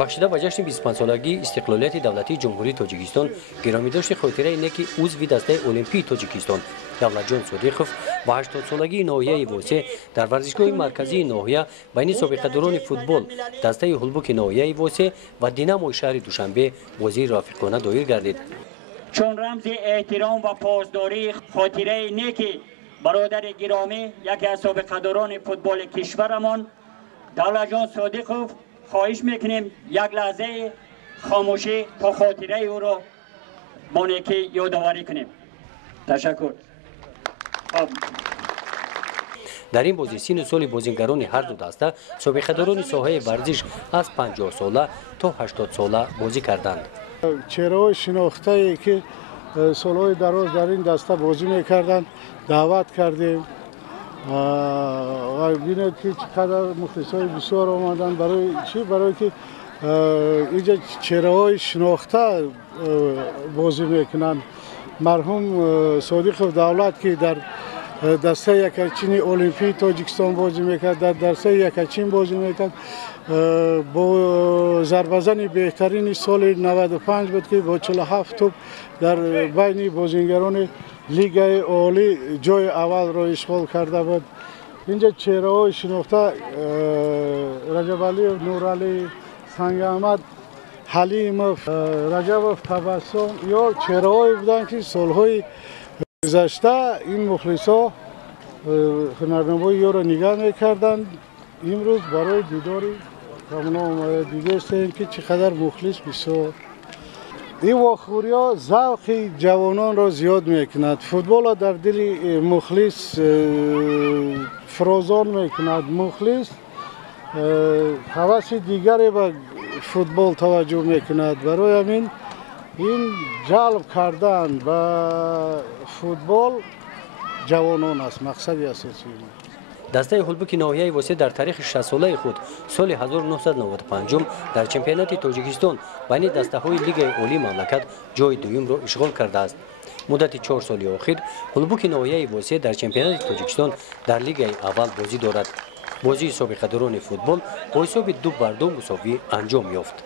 بخشیده به جشن 25 سالگی استقلالیت دولتی جمهوری تاجیکستان گرامی داشت خاطره اینه که عضو دسته المپی تاجیکستان دولت جان صدیقوف با 80 سالگی ناحیه واسه در ورزشگاه مرکزی ناحیه بین سابقه‌داران فوتبال دسته هولبوک ناحیه واسه و دینامو شهر دوشنبه بازی رفیقانه دایر گردید. چون رمز احترام و پاسداری خاطره نیکی برادر گرامی یکی از سابقه‌داران فوتبال کشورمان دولت جان صدیقوف خواهش میکنیم یک لحظه خاموشی تا خاطره او را با نیکی یادآوری کنیم. تشکر. در این بازی سین سال بازیگران هر دو دسته سابقه‌داران ساحه ورزش از 50 ساله تا 80 ساله بازی کردند. چهره‌های شناخته‌ای که سالهای دراز در این دسته بازی میکردند دعوت کردیم و ببینید که چقدر مخلصای بسیار آمدن برای که اینجا چهره‌های شناخته بازی میکنند. مرحوم صادق دولت که در دسته یکچین المپی تاجیکستان بازی میکرد، در دسته یکچین بازی میکرد، با ضربه‌زن بهترین سال 95 بود که با 47 توپ در بین بازیگران لیگ عالی جای اول را اشغال کرده بود. اینجا چهره‌های شناخته رجب علی، نورعلی، سنگ احمد، حلیموف، رجبوف، تبسم یا چهره‌هایی بودند که سالهای گذشته این مخلصا هنرنمایی را نگاه میکردند. امروز برای دیداری همونا دیده استیم که چقدر مخلص بسیار. این واخوریا ذوق جوانان را زیاد میکند. فوتبال در دل مخلص فرازان میکند. مخلص هوس دیگری به فوتبال توجه میکند. برای همین این جلب کردن به فوتبال جوانان است مقصد اساسی. دسته هولبوک ناحیه واسه در تاریخ 60 ساله خود سال 1995 در چمپیونات تاجیکستان بین دسته‌های لیگ عالی مملکت جای دوم را اشغال کرده است. مدت 4 سال اخیر هولبوک ناحیه واسه در چمپیونات تاجیکستان در لیگ اول بازی دارد. بازی سابقه‌داران فوتبال با حساب 2-2 مساوی انجام یافت.